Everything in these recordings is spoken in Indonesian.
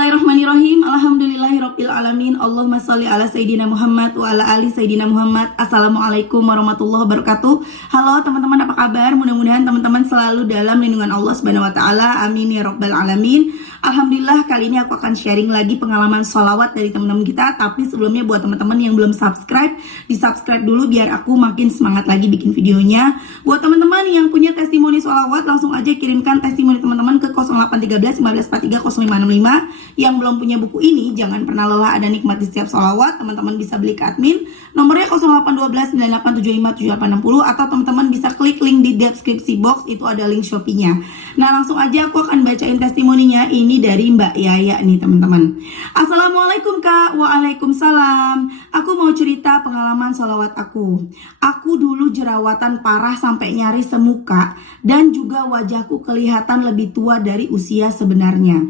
Bismillahirrahmanirrahim. Alhamdulillahirabbil alamin. Allahumma sholli ala sayidina Muhammad wa ala ali sayidina Muhammad. Assalamualaikum warahmatullahi wabarakatuh. Halo teman-teman, apa kabar? Mudah-mudahan teman-teman selalu dalam lindungan Allah Subhanahu wa taala. Amin ya rabbal alamin. Alhamdulillah, kali ini aku akan sharing lagi pengalaman sholawat dari teman-teman kita. Tapi sebelumnya buat teman-teman yang belum subscribe, di subscribe dulu biar aku makin semangat lagi bikin videonya. Buat teman-teman yang punya testimoni sholawat, langsung aja kirimkan testimoni teman-teman ke 0813 1543 0565. Yang belum punya buku ini, jangan pernah lelah ada nikmat di setiap sholawat. Teman-teman bisa beli ke admin, nomornya 0812 9875 7860, atau teman-teman bisa klik link di deskripsi box, itu ada link Shopee-nya. Nah, langsung aja aku akan bacain testimoninya. Ini dari Mbak Yaya nih teman-teman. Assalamualaikum Kak. Waalaikumsalam. Aku mau cerita pengalaman sholawat aku. Aku dulu jerawatan parah sampai nyaris semuka, dan juga wajahku kelihatan lebih tua dari usia sebenarnya.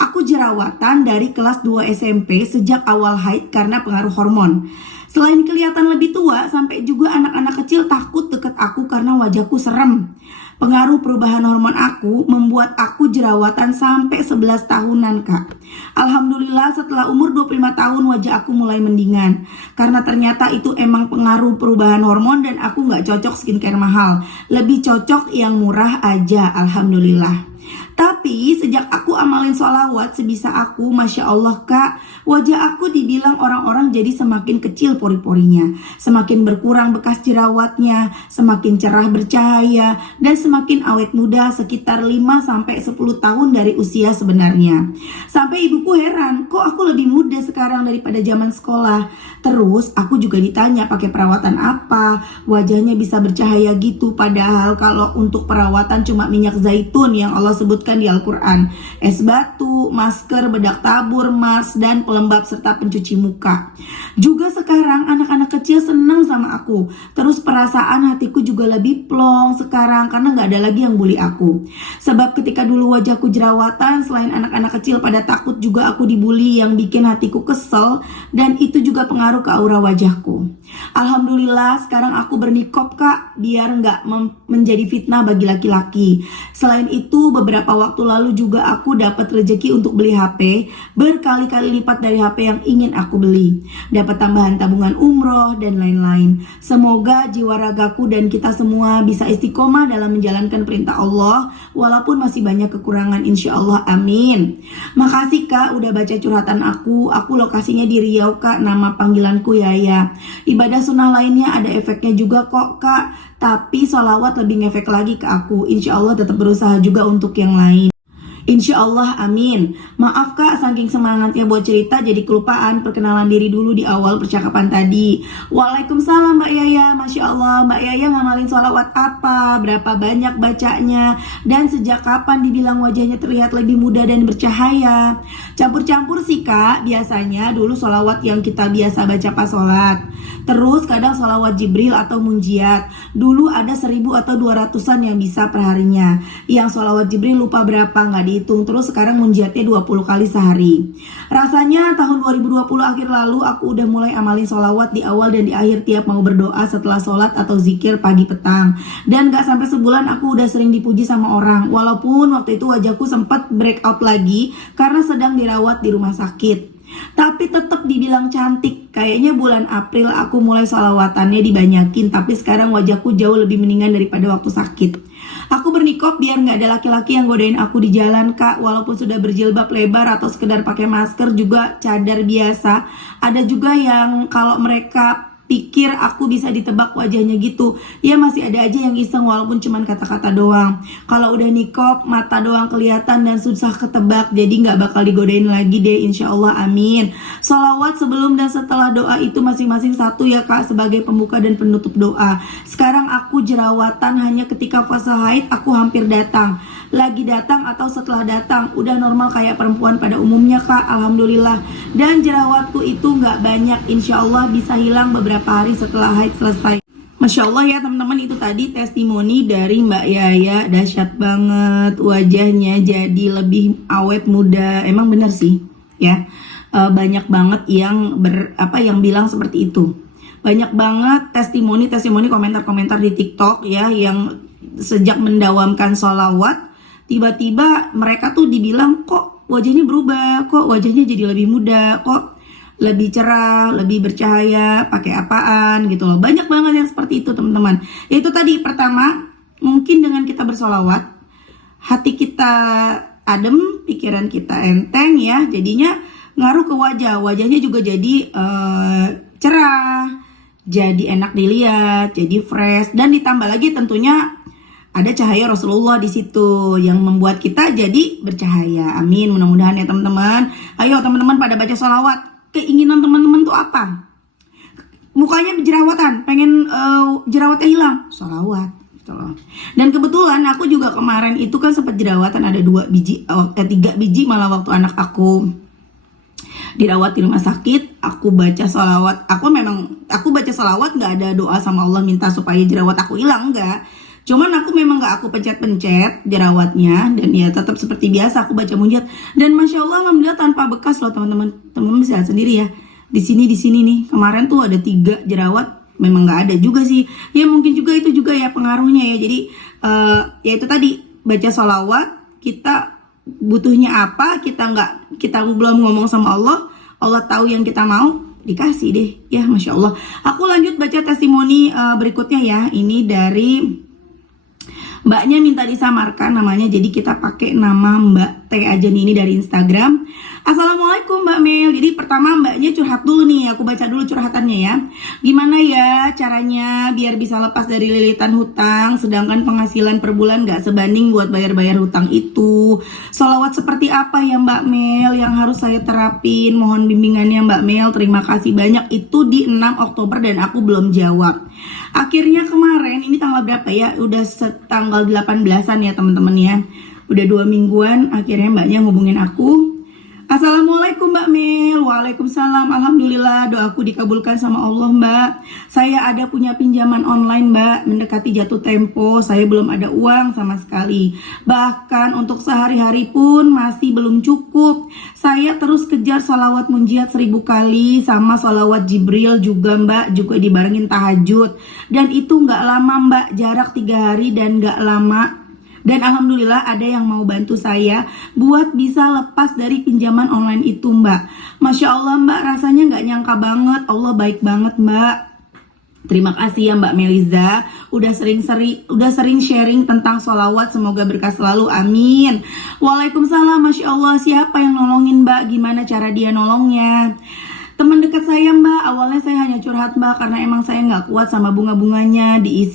Aku jerawatan dari kelas 2 SMP sejak awal haid karena pengaruh hormon. Selain kelihatan lebih tua, sampai juga anak-anak kecil takut deket aku karena wajahku serem. Pengaruh perubahan hormon aku membuat aku jerawatan sampai 11 tahunan, Kak. Alhamdulillah setelah umur 25 tahun wajah aku mulai mendingan. Karena ternyata itu emang pengaruh perubahan hormon dan aku gak cocok skincare mahal. Lebih cocok yang murah aja, alhamdulillah. Tapi sejak aku amalin sholawat sebisa aku, Masya Allah Kak, wajah aku dibilang orang-orang jadi semakin kecil pori-porinya, semakin berkurang bekas jerawatnya, semakin cerah bercahaya, dan semakin awet muda sekitar 5-10 tahun dari usia sebenarnya. Sampai ibuku heran, kok aku lebih muda sekarang daripada zaman sekolah. Terus aku juga ditanya pakai perawatan apa, wajahnya bisa bercahaya gitu. Padahal kalau untuk perawatan cuma minyak zaitun yang Allah sebutkan di Al-Quran, es batu, masker, bedak tabur, mask, dan pelembab serta pencuci muka. Juga sekarang anak-anak kecil seneng sama aku. Terus perasaan hatiku juga lebih plong sekarang karena gak ada lagi yang bully aku. Sebab ketika dulu wajahku jerawatan, selain anak-anak kecil pada takut, juga aku dibully yang bikin hatiku kesel, dan itu juga pengaruh ke aura wajahku. Alhamdulillah sekarang aku bernikob Kak, biar gak menjadi fitnah bagi laki-laki. Selain itu beberapa waktu lalu juga aku dapat rezeki untuk beli HP berkali-kali lipat dari HP yang ingin aku beli. Dapat tambahan tabungan umroh dan lain-lain. Semoga jiwa ragaku dan kita semua bisa istiqomah dalam menjalankan perintah Allah walaupun masih banyak kekurangan, insya Allah, amin. Makasih Kak udah baca curhatan aku. Aku lokasinya di Riau Kak, nama panggilanku Yaya. Ibadah sunnah lainnya ada efeknya juga kok Kak, tapi sholawat lebih ngefek lagi ke aku. Insya Allah tetap berusaha juga untuk yang lain. Insya Allah, amin. Maaf Kak, saking semangatnya buat cerita jadi kelupaan perkenalan diri dulu di awal percakapan tadi. Waalaikumsalam Mbak Yaya. Masya Allah, Mbak Yaya ngamalin sholawat apa? Berapa banyak bacanya? Dan sejak kapan dibilang wajahnya terlihat lebih muda dan bercahaya? Campur-campur sih Kak. Biasanya dulu sholawat yang kita biasa baca pas sholat. Terus kadang sholawat Jibril atau munjiat. Dulu ada 1000 atau 200-an yang bisa perharinya. Yang sholawat Jibril lupa berapa, nggak dihitung. Terus sekarang munjiatnya 20 kali sehari. Rasanya tahun 2020 akhir lalu aku udah mulai amalin sholawat di awal dan di akhir tiap mau berdoa setelah sholat atau zikir pagi petang. Dan gak sampai sebulan aku udah sering dipuji sama orang. Walaupun waktu itu wajahku sempat breakout lagi karena sedang dirawat di rumah sakit. Tapi tetap dibilang cantik. Kayaknya bulan April aku mulai sholawatannya dibanyakin. Tapi sekarang wajahku jauh lebih mendingan daripada waktu sakit. Aku bernikob biar gak ada laki-laki yang godain aku di jalan Kak. Walaupun sudah berjilbab lebar atau sekedar pakai masker, juga cadar biasa. Ada juga yang kalau mereka pikir aku bisa ditebak wajahnya gitu, ya masih ada aja yang iseng walaupun cuman kata-kata doang. Kalau udah nikob, mata doang kelihatan dan susah ketebak, jadi gak bakal digodain lagi deh, insya Allah, amin. Sholawat sebelum dan setelah doa itu masing-masing satu ya Kak, sebagai pembuka dan penutup doa. Sekarang aku jerawatan hanya ketika fase haid aku hampir datang. Lagi datang atau setelah datang, udah normal kayak perempuan pada umumnya Kak, alhamdulillah. Dan jerawatku itu gak banyak, insya Allah bisa hilang beberapa hari setelah haid selesai. Masya Allah ya teman-teman, itu tadi testimoni dari Mbak Yaya. Dahsyat banget, wajahnya jadi lebih awet muda. Emang bener sih ya, banyak banget yang yang bilang seperti itu. Banyak banget testimoni komentar-komentar di TikTok ya, yang sejak mendawamkan sholawat tiba-tiba mereka tuh dibilang kok kok wajahnya berubah, kok wajahnya jadi lebih muda, kok lebih cerah, lebih bercahaya, pakai apaan gitu loh. Banyak banget yang seperti itu teman-teman. Yaitu tadi pertama, mungkin dengan kita bersolawat, hati kita adem, pikiran kita enteng ya, jadinya ngaruh ke wajah. Wajahnya juga jadi cerah, jadi enak dilihat, jadi fresh, dan ditambah lagi tentunya ada cahaya Rasulullah di situ yang membuat kita jadi bercahaya. Amin, mudah-mudahan ya teman-teman. Ayo teman-teman pada baca sholawat. Keinginan teman-teman tuh apa? Mukanya jerawatan, pengen jerawatnya hilang, sholawat gitu loh. Dan kebetulan aku juga kemarin itu kan sempat jerawatan, ada 3 biji malah waktu anak aku dirawat di rumah sakit. Aku baca sholawat. Aku baca sholawat, nggak ada doa sama Allah minta supaya jerawat aku hilang, enggak. Cuman aku memang nggak aku pencet-pencet jerawatnya, dan ya tetap seperti biasa aku baca munjat. Dan masya Allah alhamdulillah tanpa bekas loh teman-teman. Teman-teman bisa lihat sendiri ya. Di sini nih kemarin tuh ada 3 jerawat, memang nggak ada juga sih. Ya mungkin juga itu juga ya pengaruhnya ya. Jadi ya itu tadi, baca sholawat, kita butuhnya apa, kita belum ngomong sama Allah, Allah tahu yang kita mau, dikasih deh ya, masya Allah. Aku lanjut baca testimoni berikutnya ya. Ini dari Mbaknya minta disamarkan namanya, jadi kita pakai nama Mbak T aja nih, ini dari Instagram. Assalamualaikum Mbak Mel. Jadi pertama mbaknya curhat dulu nih, aku baca dulu curhatannya ya. Gimana ya caranya biar bisa lepas dari lilitan hutang, sedangkan penghasilan per bulan gak sebanding buat bayar-bayar hutang itu. Sholawat seperti apa ya Mbak Mel yang harus saya terapin? Mohon bimbingannya Mbak Mel, terima kasih banyak. Itu di 6 Oktober dan aku belum jawab. Akhirnya kemarin, ini tanggal berapa ya? Udah tanggal 18-an ya teman-teman ya. Udah 2 mingguan akhirnya mbaknya hubungin aku. Assalamualaikum Mbak Mel. Waalaikumsalam. Alhamdulillah doaku dikabulkan sama Allah Mbak. Saya ada punya pinjaman online Mbak, mendekati jatuh tempo. Saya belum ada uang sama sekali. Bahkan untuk sehari-hari pun masih belum cukup. Saya terus kejar sholawat munjiat 1000 kali, sama sholawat Jibril juga Mbak, juga dibarengin tahajud. Dan itu gak lama Mbak, jarak 3 hari dan gak lama. Dan alhamdulillah ada yang mau bantu saya buat bisa lepas dari pinjaman online itu Mbak. Masya Allah Mbak, rasanya gak nyangka banget. Allah baik banget Mbak. Terima kasih ya Mbak Meliza, udah sering sharing tentang sholawat. Semoga berkah selalu, amin. Waalaikumsalam. Masya Allah, siapa yang nolongin Mbak? Gimana cara dia nolongnya? Teman dekat saya Mbak, awalnya saya hanya curhat Mbak karena emang saya nggak kuat sama bunga-bunganya. Di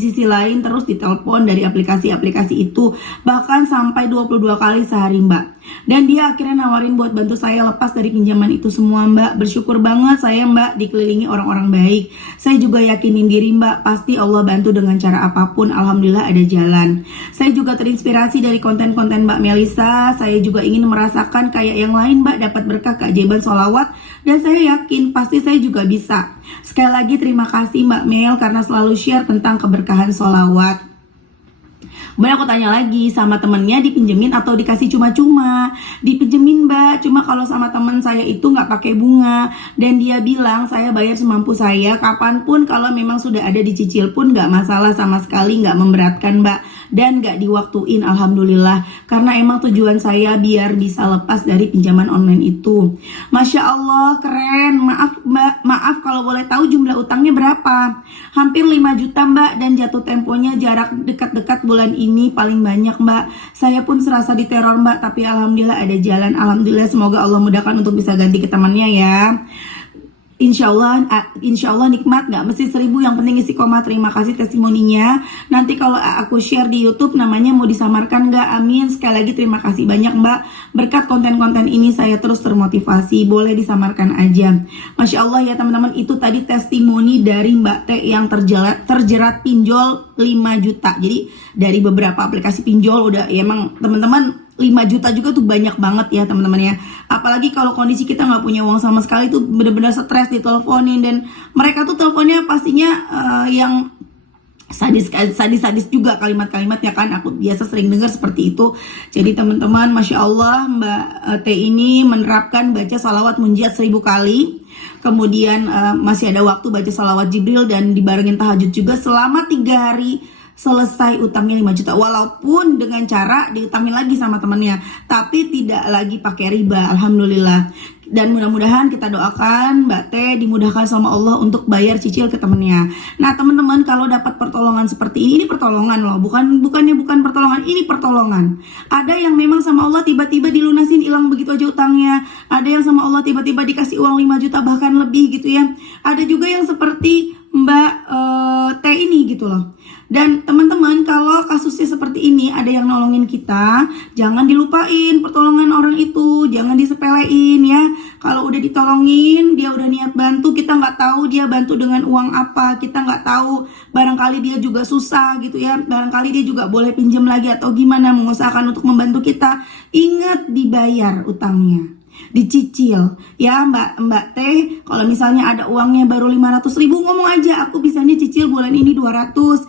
sisi lain terus ditelepon dari aplikasi-aplikasi itu, bahkan sampai 22 kali sehari Mbak. Dan dia akhirnya nawarin buat bantu saya lepas dari pinjaman itu semua Mbak. Bersyukur banget saya Mbak, dikelilingi orang-orang baik. Saya juga yakinin diri Mbak, pasti Allah bantu dengan cara apapun. Alhamdulillah ada jalan. Saya juga terinspirasi dari konten-konten Mbak Melisa. Saya juga ingin merasakan kayak yang lain Mbak, dapat berkah keajaiban sholawat. Dan saya yakin pasti saya juga bisa. Sekali lagi terima kasih Mbak Mel karena selalu share tentang keberkahan sholawat. Kemudian aku tanya lagi, sama temennya dipinjemin atau dikasih cuma-cuma? Dipinjemin Mbak, cuma kalau sama temen saya itu nggak pakai bunga. Dan dia bilang saya bayar semampu saya, kapanpun kalau memang sudah ada dicicil pun nggak masalah sama sekali, nggak memberatkan Mbak. Dan nggak diwaktuin, alhamdulillah. Karena emang tujuan saya biar bisa lepas dari pinjaman online itu. Masya Allah, keren. Maaf Mbak, maaf kalau boleh tahu jumlah utangnya berapa? Hampir 5 juta Mbak, dan jatuh temponya jarak dekat-dekat bulan ini paling banyak Mbak. Saya pun serasa diteror Mbak, tapi alhamdulillah ada jalan. Alhamdulillah, semoga Allah mudahkan untuk bisa ganti ke temannya ya. Insya Allah nikmat, gak mesti 1000, yang penting isi koma. Terima kasih testimoninya. Nanti kalau aku share di YouTube namanya mau disamarkan gak? Amin. Sekali lagi terima kasih banyak Mbak. Berkat konten-konten ini saya terus termotivasi. Boleh disamarkan aja. Masya Allah ya teman-teman, itu tadi testimoni dari Mbak T yang terjerat pinjol 5 juta. Jadi dari beberapa aplikasi pinjol udah ya, emang teman-teman 5 juta juga tuh banyak banget ya teman-teman ya. Apalagi kalau kondisi kita nggak punya uang sama sekali tuh bener-bener stres diteleponin. Dan mereka tuh teleponnya pastinya yang sadis juga kalimat-kalimatnya kan. Aku biasa sering dengar seperti itu. Jadi teman-teman, Masya Allah Mbak T ini menerapkan baca salawat munjiat 1000 kali. Kemudian masih ada waktu baca salawat Jibril dan dibarengin tahajud juga selama 3 hari selesai utangnya 5 juta, walaupun dengan cara diutangin lagi sama temannya, tapi tidak lagi pakai riba. Alhamdulillah. Dan mudah-mudahan kita doakan Mbak T dimudahkan sama Allah untuk bayar cicil ke temennya. Nah teman-teman, kalau dapat pertolongan seperti ini pertolongan loh, bukan pertolongan, ini pertolongan. Ada yang memang sama Allah tiba-tiba dilunasin, hilang begitu aja utangnya. Ada yang sama Allah tiba-tiba dikasih uang 5 juta bahkan lebih gitu ya. Ada juga yang seperti Mbak T ini gitu loh. Dan teman-teman, kalau kasusnya seperti ini, ada yang nolongin kita, jangan dilupain pertolongan orang itu, jangan disepelein ya. Kalau udah ditolongin, dia udah niat bantu, kita nggak tahu dia bantu dengan uang apa, kita nggak tahu, barangkali dia juga susah gitu ya, barangkali dia juga boleh pinjam lagi atau gimana, mengusahakan untuk membantu kita. Ingat dibayar utangnya, dicicil ya Mbak T. Kalau misalnya ada uangnya baru 500.000, ngomong aja, aku bisanya cicil bulan ini 200,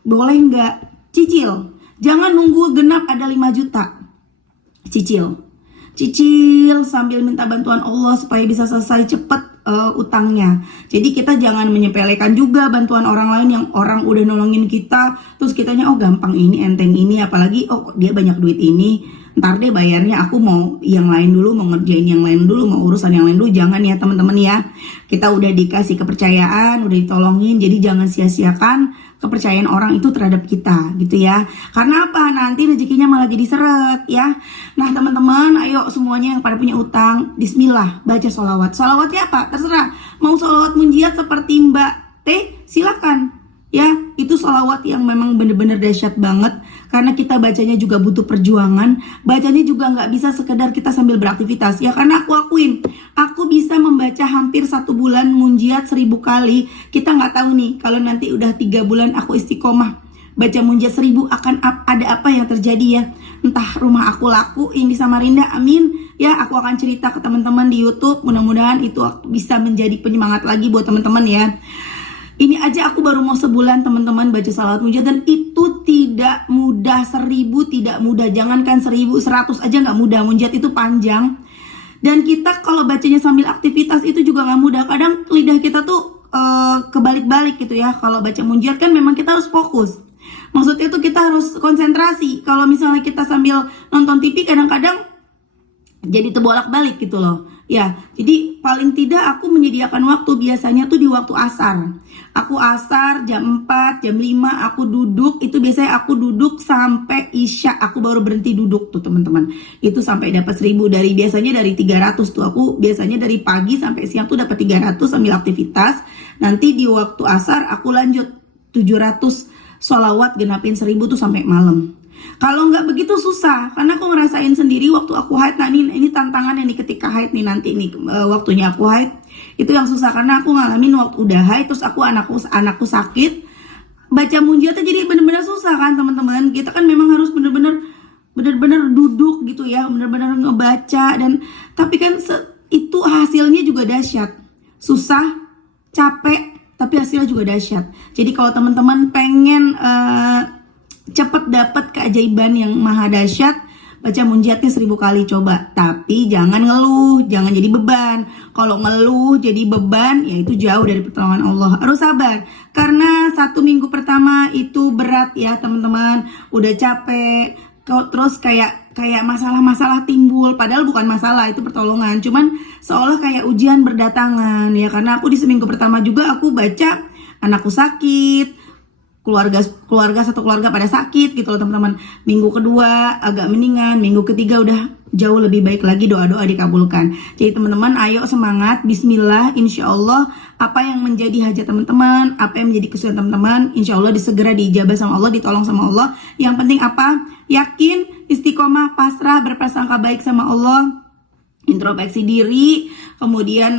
boleh nggak? Cicil, jangan nunggu genap ada 5 juta. Cicil sambil minta bantuan Allah supaya bisa selesai cepet utangnya. Jadi kita jangan menyepelekan juga bantuan orang lain yang orang udah nolongin kita, terus kitanya oh gampang ini, enteng ini, apalagi oh dia banyak duit ini, ntar deh bayarnya, aku mau yang lain dulu, mau ngerjain yang lain dulu, mau urusan yang lain dulu. Jangan ya teman-teman ya. Kita udah dikasih kepercayaan, udah ditolongin, jadi jangan sia-siakan kepercayaan orang itu terhadap kita gitu ya. Karena apa? Nanti rezekinya malah jadi seret ya. Nah teman-teman, ayo semuanya yang pada punya utang, bismillah, baca sholawat. Sholawatnya apa? Terserah. Mau sholawat munjiat seperti Mbak T, silakan ya. Itu sholawat yang memang bener-bener dahsyat banget, karena kita bacanya juga butuh perjuangan. Bacanya juga nggak bisa sekedar kita sambil beraktivitas ya. Karena aku akuin, aku bisa membaca hampir 1 bulan munjiat 1000 kali. Kita nggak tahu nih kalau nanti udah 3 bulan aku istiqomah baca munjiat 1000 akan ada apa yang terjadi ya. Entah rumah aku laku ini di Samarinda, amin ya. Aku akan cerita ke teman-teman di YouTube, mudah-mudahan itu bisa menjadi penyemangat lagi buat teman-teman ya. Ini aja aku baru mau sebulan teman-teman baca salawat munjiat, dan itu tidak mudah. 1000 tidak mudah, jangankan 1000, 100 aja nggak mudah. Munjiat itu panjang, dan kita kalau bacanya sambil aktivitas itu juga nggak mudah. Kadang lidah kita tuh kebalik-balik gitu ya. Kalau baca munjiat kan memang kita harus fokus, maksudnya itu kita harus konsentrasi. Kalau misalnya kita sambil nonton TV kadang-kadang jadi terbolak-balik gitu loh ya. Jadi paling tidak aku menyediakan waktu, biasanya tuh di waktu asar. Aku asar jam 4, jam 5 aku duduk. Itu biasanya aku duduk sampai isya, aku baru berhenti duduk tuh teman-teman. Itu sampai dapat 1000, dari biasanya dari 300 tuh. Aku biasanya dari pagi sampai siang tuh dapat 300 sambil aktivitas. Nanti di waktu asar aku lanjut 700 sholawat, genapin 1000 tuh sampai malam. Kalau nggak begitu susah, karena aku ngerasain sendiri waktu aku haid. Nah ini tantangannya nih ketika haid nih, nanti nih waktunya aku haid itu yang susah, karena aku ngalamin waktu udah haid terus anakku sakit, baca munjiatnya jadi bener-bener susah kan teman-teman. Kita kan memang harus bener-bener duduk gitu ya, bener-bener ngebaca, dan tapi kan itu hasilnya juga dahsyat. Susah, capek, tapi hasilnya juga dahsyat. Jadi kalau teman-teman pengen cepet dapat keajaiban yang maha dahsyat, baca munjiatnya 1000 kali coba. Tapi jangan ngeluh, jangan jadi beban. Kalau ngeluh jadi beban, ya itu jauh dari pertolongan Allah. Harus sabar, karena 1 minggu pertama itu berat ya teman-teman. Udah capek, terus kayak masalah-masalah timbul, padahal bukan masalah, itu pertolongan. Cuman seolah kayak ujian berdatangan ya. Karena aku di seminggu pertama juga aku baca, anakku sakit, satu keluarga pada sakit gitu loh teman-teman. Minggu kedua agak mendingan, minggu ketiga udah jauh lebih baik lagi, doa-doa dikabulkan. Jadi teman-teman ayo semangat, bismillah, insya Allah apa yang menjadi hajat teman-teman, apa yang menjadi kesulitan teman-teman, insya Allah disegera diijabah sama Allah, ditolong sama Allah. Yang penting apa? Yakin, istiqomah, pasrah, berprasangka baik sama Allah, introspeksi diri, kemudian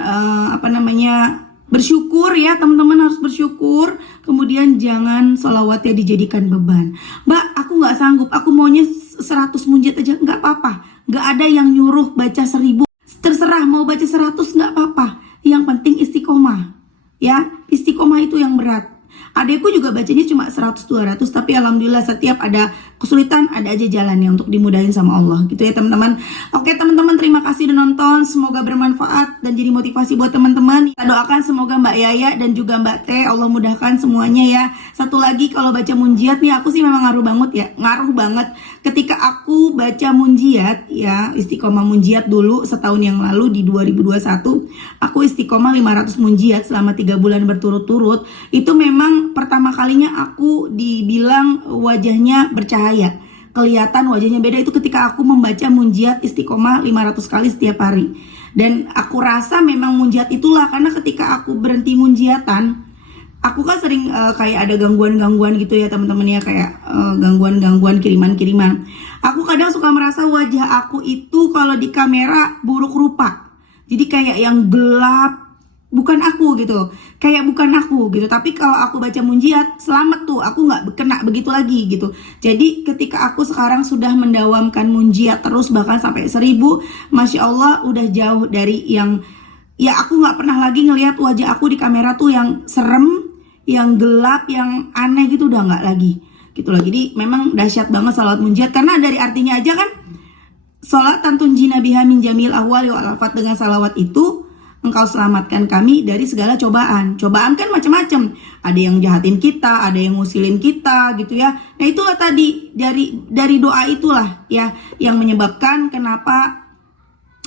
bersyukur ya teman-teman, harus bersyukur. Kemudian jangan sholawatnya dijadikan beban. Mbak, aku nggak sanggup, aku maunya 100 munjiat aja. Nggak apa-apa, nggak ada yang nyuruh baca 1000. Terserah mau baca 100 nggak apa-apa. Yang penting istiqomah ya, istiqomah itu yang berat. Adekku juga bacanya cuma 100-200, tapi alhamdulillah setiap ada kesulitan ada aja jalannya untuk dimudahin sama Allah gitu ya teman-teman. Oke teman-teman, terima kasih udah nonton, semoga bermanfaat dan dan jadi motivasi buat teman-teman. Kita doakan semoga Mbak Yaya dan juga Mbak Teh Allah mudahkan semuanya ya. Satu lagi, kalau baca munjiat nih aku sih memang ngaruh banget. Ketika aku baca munjiat ya, istiqomah munjiat dulu setahun yang lalu di 2021, aku istiqomah 500 munjiat selama 3 bulan berturut-turut. Itu memang pertama kalinya aku dibilang wajahnya bercahaya, kelihatan wajahnya beda itu ketika aku membaca munjiat istiqomah 500 kali setiap hari. Dan aku rasa memang munjiat itulah, karena ketika aku berhenti munjiatan, aku kan sering kayak ada gangguan-gangguan gitu ya teman-teman ya, kayak gangguan-gangguan kiriman-kiriman. Aku kadang suka merasa wajah aku itu kalau di kamera buruk rupa. Jadi kayak yang gelap, bukan aku gitu, tapi kalau aku baca munjiat selamat tuh, aku nggak kena begitu lagi gitu. Jadi ketika aku sekarang sudah mendawamkan munjiat terus bahkan sampai 1000, Masya Allah udah jauh dari yang ya aku nggak pernah lagi ngelihat wajah aku di kamera tuh yang serem, yang gelap, yang aneh gitu, udah nggak lagi gitu loh. Jadi memang dahsyat banget salawat munjiat, karena dari artinya aja kan, sholat tantun jina biha min jamil ahwali wal afat, dengan salawat itu Engkau selamatkan kami dari segala cobaan. Cobaan kan macam-macam. Ada yang jahatin kita, ada yang ngusilin kita gitu ya. Nah itulah tadi, dari doa itulah ya yang menyebabkan kenapa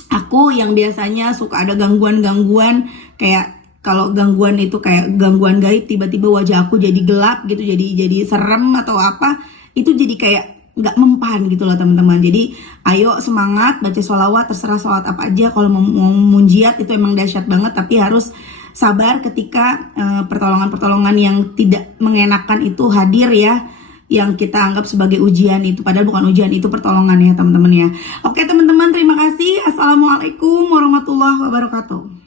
aku yang biasanya suka ada gangguan-gangguan, kayak kalau gangguan itu kayak gangguan gaib, tiba-tiba wajah aku jadi gelap gitu, jadi serem atau apa, itu jadi kayak nggak mempan gitu loh teman-teman. Jadi ayo semangat baca sholawat, terserah sholawat apa aja. Kalau mau munjiat itu emang dahsyat banget, tapi harus sabar ketika pertolongan-pertolongan yang tidak mengenakan itu hadir ya, yang kita anggap sebagai ujian itu, padahal bukan ujian, itu pertolongan ya teman-teman ya. Oke teman-teman, terima kasih. Assalamualaikum warahmatullahi wabarakatuh.